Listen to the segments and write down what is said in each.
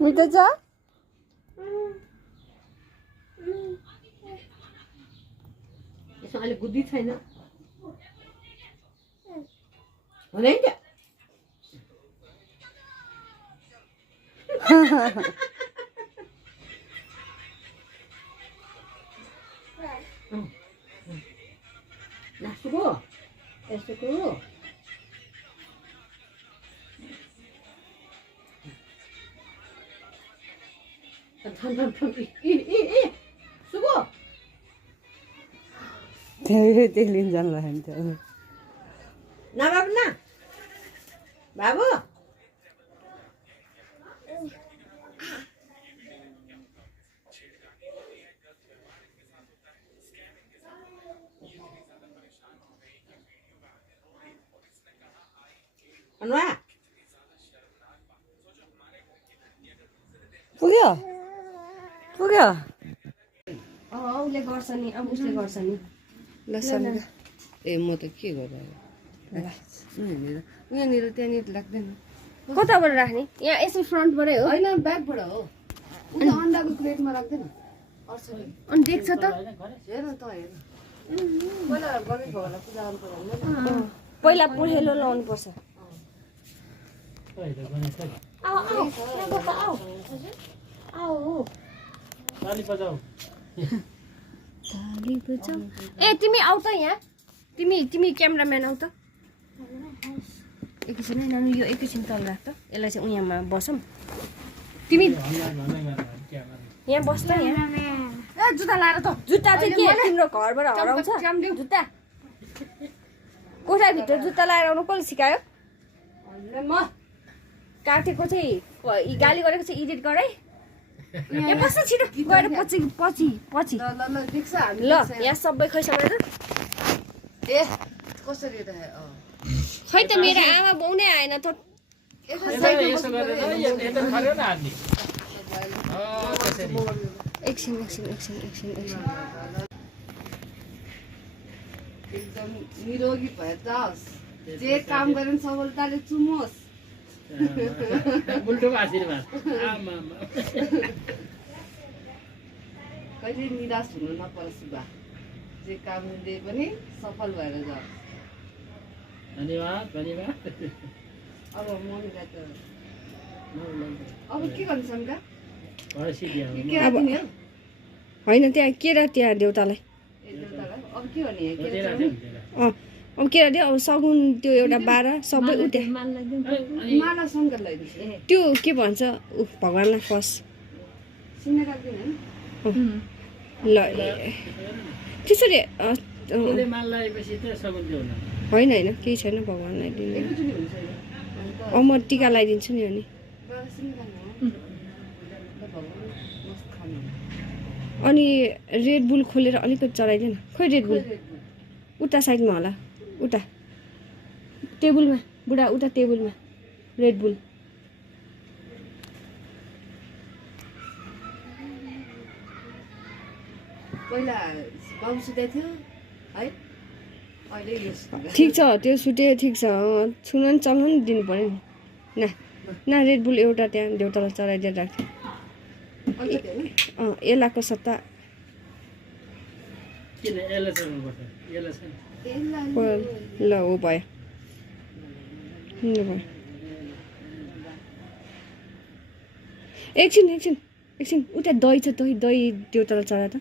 मिठो छ यसमा अहिले बुद्धि छैन हुँदैन Nasuko. Nasuko. Thon. Suko. त्यही लिन जानु लाग्यो Na babu na. Babu. Anwa. पुग्यो पुग्यो उसले गर्छ नि अब उसले गर्छ नि लसन ए म त के गर्नु यहाँनिर त्यहाँनिर लाग्दैन कताबाट राख्ने यहाँ यसै फ्रन्टबाटै हो होइन ब्याकबाट हो उता अन्डाको प्लेटमा राख्दैन अनि देख्छ त हेर त हेर पहिला गणेश भगवानलाई पूजा गर्नुपर्छ पहिला पहेँलो लाउनु पर्छ ए तिमी आउ त यहाँ तिमी क्यामेराम्यान आउ त एकैछिन है नानु यो एकैछिन तल राख त यसलाई चाहिँ उयाँमा बसौँ तिमी यहाँ बस त यहाँ ए जुत्ता लाएर त जुत्ता चाहिँ के तिम्रो घरबाट हराउँछ जुत्ता कोठाभित्र जुत्ता लाएर आउनु कसले सिकायो म काटेको चाहिँ गाली गरेको चाहिँ एडिट गर है यहाँ बस्छ छिटो गएर पछि ल देख्छ हामी ल यहाँ सबै खै सबै ए कसरी त खै त मेरो आमा बाउ नै आएन त एकछिन एकदम निरोगी भएर जाओस् जे काम गरे सफलताले चुमोस् उल्टो आशीर्वाद कहिले निराश हुनु नपरोस् बा जे काम दिए पनि सफल भएर जाओस् धन्यवाद अब मम्मीलाई त अब के गर्नु समिता केरा दिने हो होइन त्यहाँ केरा त्यहाँ देउतालाई ए देउतालाई अब के गर्ने अब केरा दियो अब सगुन त्यो एउटा 12 सबै उठ्यो माला शङ्कर लगाइदिन्छ त्यो के भन्छ भगवान्लाई फर्स्ट सिन्ने राख्दैन ल त्यसरी होइन केही छैन भगवान्लाई दिने एकैचोटि हुन्छ यो अब म टिका लगाइदिन्छु नि अनि अनि रेड बुल खोलेर अलिकति चढाइदिएन खोइ रेड बुल उता साइडमा होला उता टेबलमा बुढा उता टेबलमा रेड बुल पहिला बाबु सुत्दै थियो है अहिले यो ठिक छ त्यो सुटे ठिक छ छुन नि चल्न नि दिनु पर्यो नि न रेड बुल एउटा त्यहाँ देउतालाई चढाइदिएर राख्थ्यो एलाको सट्टा ल हो भयो एकछिन उता दही छ दही देउतालाई चढा त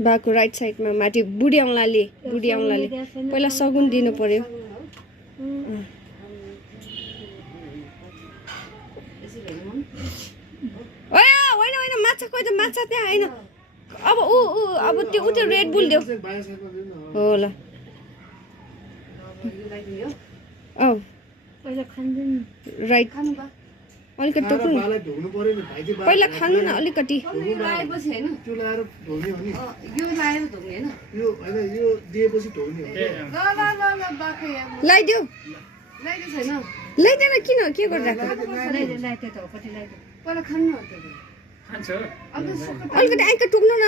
बाको राइट साइडमा माथि बुढी औँलाले पहिला सगुन दिनु पर्यो होइन माछा खोइ त माछा त्यहाँ होइन अब त्यो रेड बुल देऊ हो ल राइट अलिकति टोक्नु पहिला खानु न अलिकति लगाइदेऊ ल्याइदिएको छैन ल्याइदेन किन के गरिरहेको पहिला खानु खान्छ अलिकति आइक टोक्नु न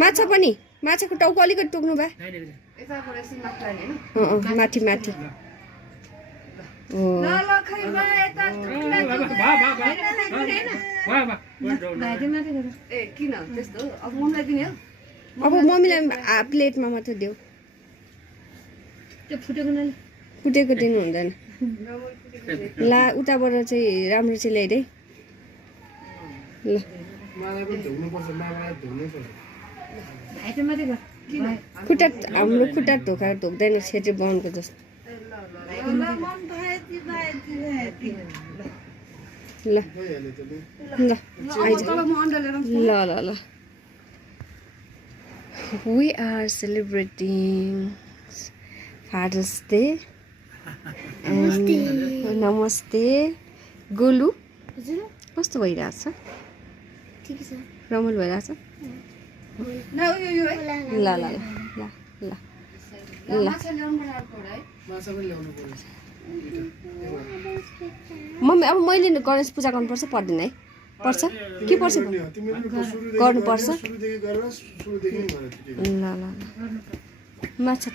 माछा पनि माछाको टाउको अलिकति टोक्नु भए यताबाट यसो माथि लाग्ने होइन माथि माथि ल ल खै बा यता ए किन त्यस्तो अब मम्मीलाई दिने हो अब मम्मीलाई प्लेटमा मात्र देऊ त्यो फुटेको नले फुटेको दिनु हुँदैन ला उताबाट चाहिँ राम्रो चाहिँ ल्याइदे ल खुट्टा हाम्रो खुट्टा ढोका ढोक्दैन छेत्री बाहुनको जस्तो ल ल ल ल ल we are celebrating Father's Day and नमस्ते गोलु कस्तो भइरहेछ रमाइलो भइरहेछ ल ल ल ल ल ल मम्मी अब मैले गणेश पूजा गर्नुपर्छ पर्दैन है पर्छ के पर्छ गर्नुपर्छ ल ल ल माछा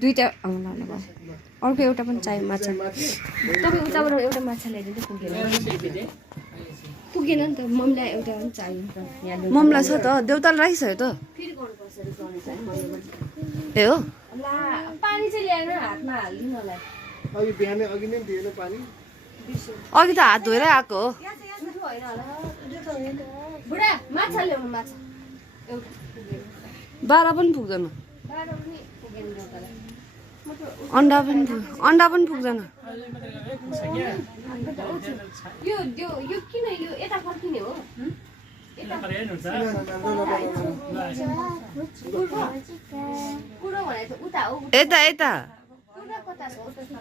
दुईवटा ल ल भयो अर्को एउटा पनि चाहियो माछा तपाईँ उताबाट एउटा माछा ल्याइदिँदै पुगेन नि त मम्मीलाई एउटा पनि चाहियो मम्मीलाई छ त देउताले राखिसक्यो त ए हो ला पानी चाहिँ ल्याएन हातमा हालिदिनुलाई अघि त हात धोएर आएको हो बुढा माछा ल्याउनु माछा 12 पनि पुग्दैन अन्डा पनि पुग्दैन यो किन यो यता फर्किने हो कुरो भने त उता हो यता यता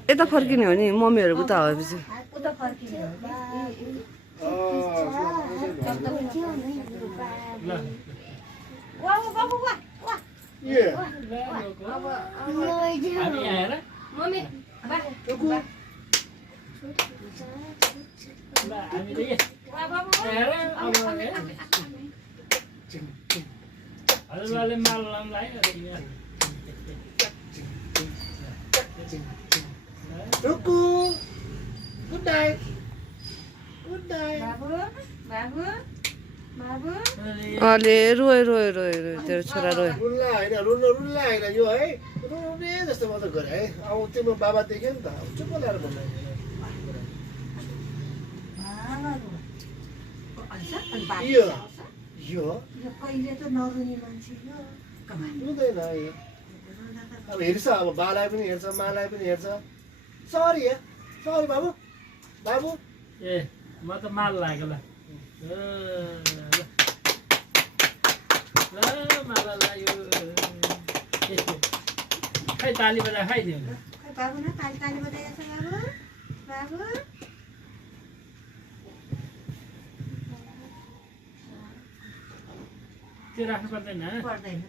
यता फर्किने हो नि मम्मीहरू उता भएपछि उता फर्किने हो मम्मी Good night. अहिले रोयो तेरो छोरा रोयो रुल्ला होइन यो है रुने जस्तो मात्र गरे है अब त्यो म बाबा देखेँ नि त चुप लगाएर भन्नु यो कहिले त नरुने मान्छे रुँदैन यो अब हेर्छ अब बालाई पनि हेर्छ मालाई पनि हेर्छ सरी बाबु ए म त माल लाग्यो ल माला लाग्यो खै ताली बजा खाइदियो बाबु न ताली बजाएछ बाबु त्यो राख्नु पर्दैन पर्दैन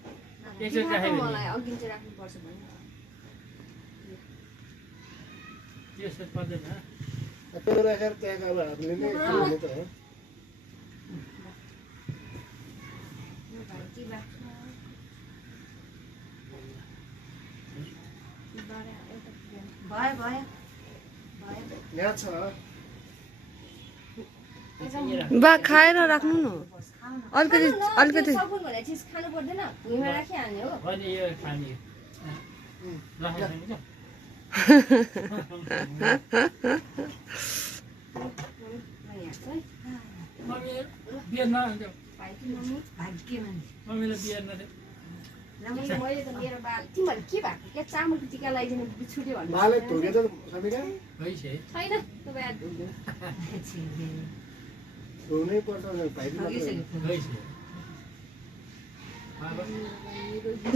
एकचोटि राख्यो भने मलाई अघि चाहिँ राख्नुपर्छ भने त्यसो पर्दैन त्यो राखेर त्यहाँ अब हामीले नै खाने त हो भयो यहाँ छ बा खाएर राख्नु न अलिकति सकुन भने चिज खानु पर्दैन भुइँमा राखिहाल्ने हो अनि यो खाने राखेको छैन मम्मी बियर नदेऊ मम्मीलाई बियर नदेऊ मैले त मेरो बाल तिमीहरू के भएको क्या चामलको टिका लगाइदिनु छुट्यो भन्नु बालै धोके त समिका भइसक्यो छैन तपाईँ धुनै पर्छ भाइ भइसक्यो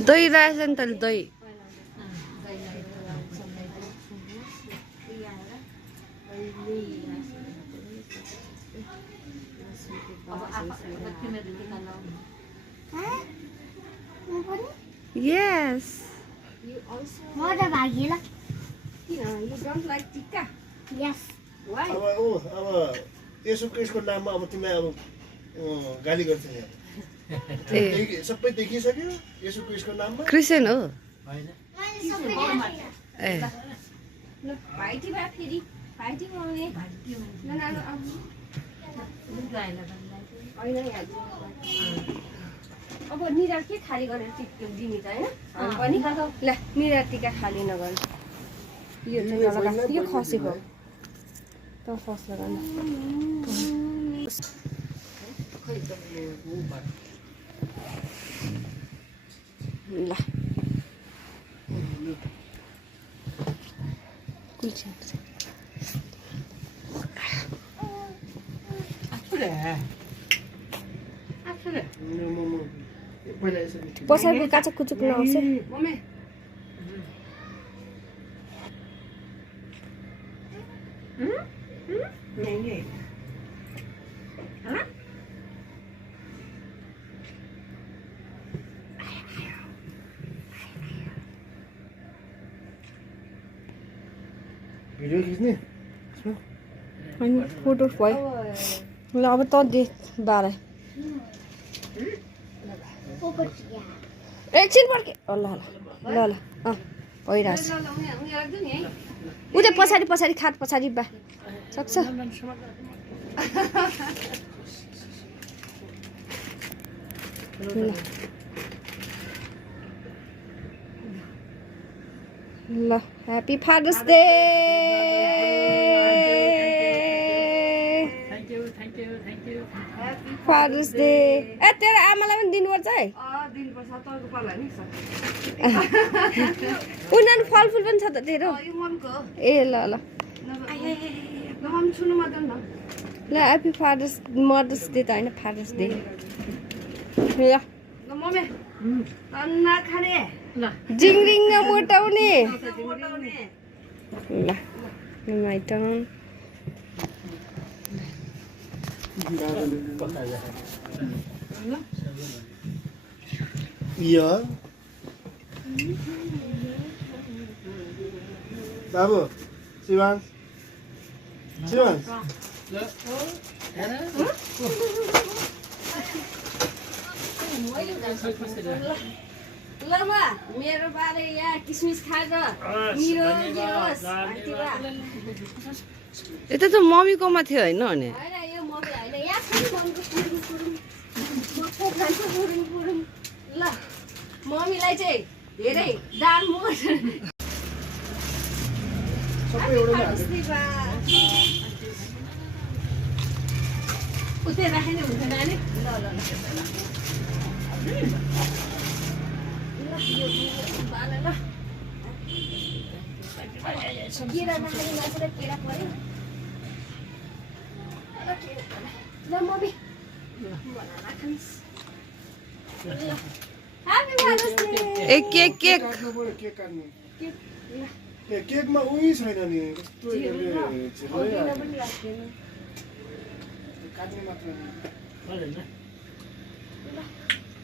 दही राखेछ नि तैँले दही Yes. म त भागी ल You don't like tikka? Yes. Why? अब यसो क्रिसको नाममा अब तिमीलाई अब गाली गर्छ नि सबै देखिसक्यो यसो क्रिसको नाममा क्रिस्चियन हो होइन ए ल भाइटी भए फेरि भाइटी बनाउने अब निरार के खाली गरेर टिक्यो दिने त होइन पनि ल निरार टिका खाली नगर्नु यो चाहिँ नलगा यो खसेको त फर्स्ट लगाउनु ल कुल्ची पछाडि काचा कुचुक नआउँछ मम्मी भिडियो खिच्ने अनि फोटो भयो ल अब त दे बाह्र एकछिन फर्के ल ल ल ल अँ भइरहेछ उता पछाडि पछाडि खाट पछाडि बा सक्छ ल happy father's day thank you father's day ए तेरो आमालाई पनि दिनुपर्छ है दिनुपर्छ तपाईँको पाला नि उनीहरू फलफुल पनि छ त तेरो यो मनको ए ल ल मम छुनु मात्र न ल ह्याप्पी फादर्स मदर्स डे त होइन फादर्स डे ल मम्मी अन्ना खाने जिङरिङ मोटाउने मोटाउने ल माइटन बाबु शिवांश शिवांश ल म मेरो बारे यहाँ किसमिस खाएर निरोगी होस् यता त मम्मीकोमा थियो होइन भने होइन यो मम्मी होइन यहाँ छ नि मम्मीको पुरुङ पुरुङ म खान्छु पुरुङ पुरुङ ल मम्मीलाई चाहिँ धेरै दान म सबै एउटै उतै राखेर हुन्छ नानी ल ल ल केरा नखाने मान्छेलाई केरा पऱ्यो ल मम्मी बनाएर खानुहोस् ह्याप्पी फादर्स डे ए केक केक केक काट्नु ए केकमा उही छैन नि कस्तो काट्ने मात्र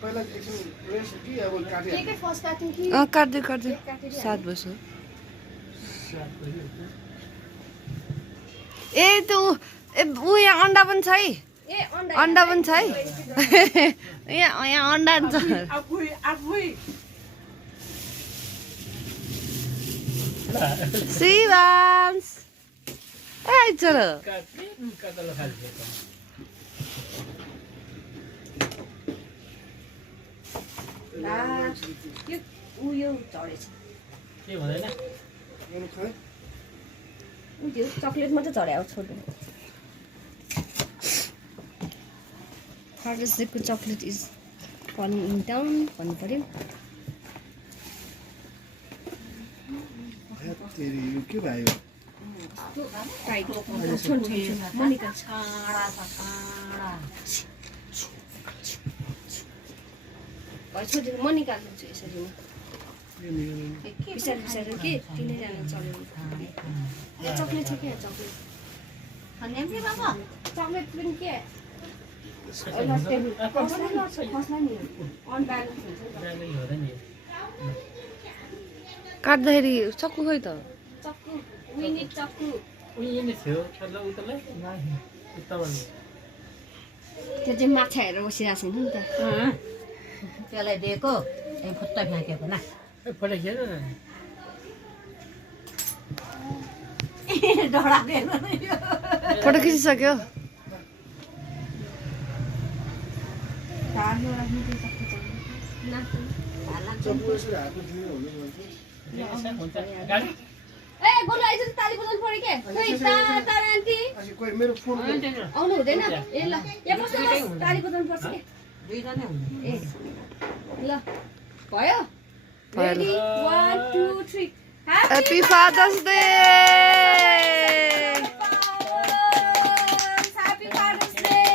पहिला एकछिन रेस्ट कि अब काटे केकै फर्स्ट काट्यौँ कि काट्दै काट्दै 7 वर्ष ए त्यो ऊ यहाँ अन्डा पनि छ है ए अन्डा पनि छ है यहाँ अन्डा छ शिवांश ए चलो उयो झरेछ के भन्दैन त्यो चक्लेट मात्रै झर्यो छोड्नु फादर्स डेको chocolate is falling in town भन्नु पर्यो तेरी यो के भयो मनिका छोडेर म निकाल्छु यसरी पिसार पिसार के तिनैजना चल्यो चक्लेट छ के चक्लेट चक्लेट पनि के काट्दाखेरि सक्कु खोइ त चक्कु We need चक्कु उयो नै थियो तर उतालाई उताबाट त्यो चाहिँ माछा हेरेर बसिरहेको छैन नि त त्यसलाई दिएको फुत्ता फ्याँकेको न फोटो खिच डढा दिएन फोटो खिचिसक्यो चक्कु यसरी हातमा दिने हुनु हुन्छ गाडी ए गोलु आइज ताली बजाउनु पर्यो के खोइ ता आन्टी अनि कोही मेरो फोन आउनु हुँदैन ए ल यहाँ बस्नु बस ताली बजाउनु पर्छ के दुईजना हुनु ए ल भयो ready 1 2 3 Happy Father's Day! Happy Father's Day!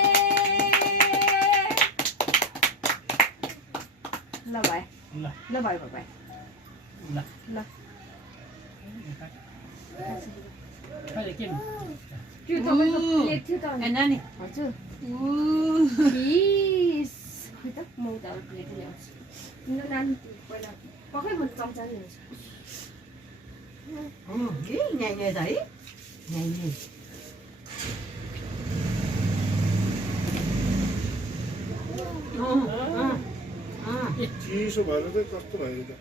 ल भाइ ल भाइ भाइ ल ल खै के त्यो तपाईको प्लेट थियो त ए नानी हजुर प्लिज खै त म उता प्लेट ल्याउँछु न नानी पहिला पक्कै म चम्चा नि ल्याउँछु न्याय छ है न्याय चिसो भएर चाहिँ कस्तो भयो त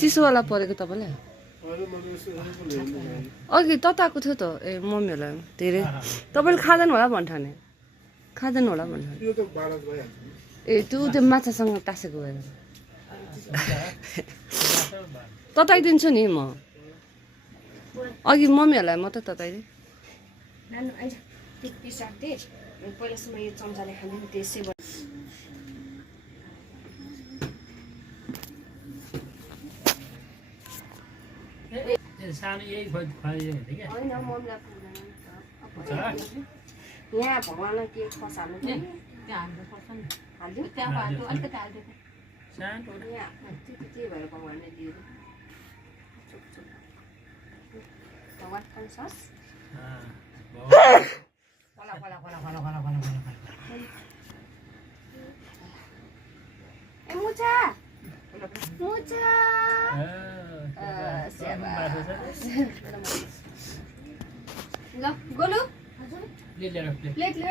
चिसोवाला परेको तपाईँलाई अरे मैले यस्तो हेर्नु अघि तताएको थियो त ए मम्मीहरूलाई धेरै तपाईँले खाँदैन होला भन्ठाने खाँदैन होला भन्ठाने यो त बाह्र भइहाल्छ ए त्यो माछासँग टाँसेको भएर तताइदिन्छु नि म अघि मम्मीहरूलाई मात्रै तताइदिएँ नानु आइज त्यो पिस राख्दै पहिलासम्म यो चम्चाले खाने त्यसै भयो सानो यही खुवाइयो भने क्या होइन मम्मीलाई यहाँ भगवान्लाई के खसाल्नु त्यहाँ हाल्नु पर्छ नि हाल्यो त्यहाँ हाल्नु अलिकति हालिदिएको सानो यहाँ त्यही भएर भगवान्ले दियो भगवान् खानुहोस् कला कला कला कला कला कला कला ए मुचा मुचा ल गोलु लिएर प्लेट लिएर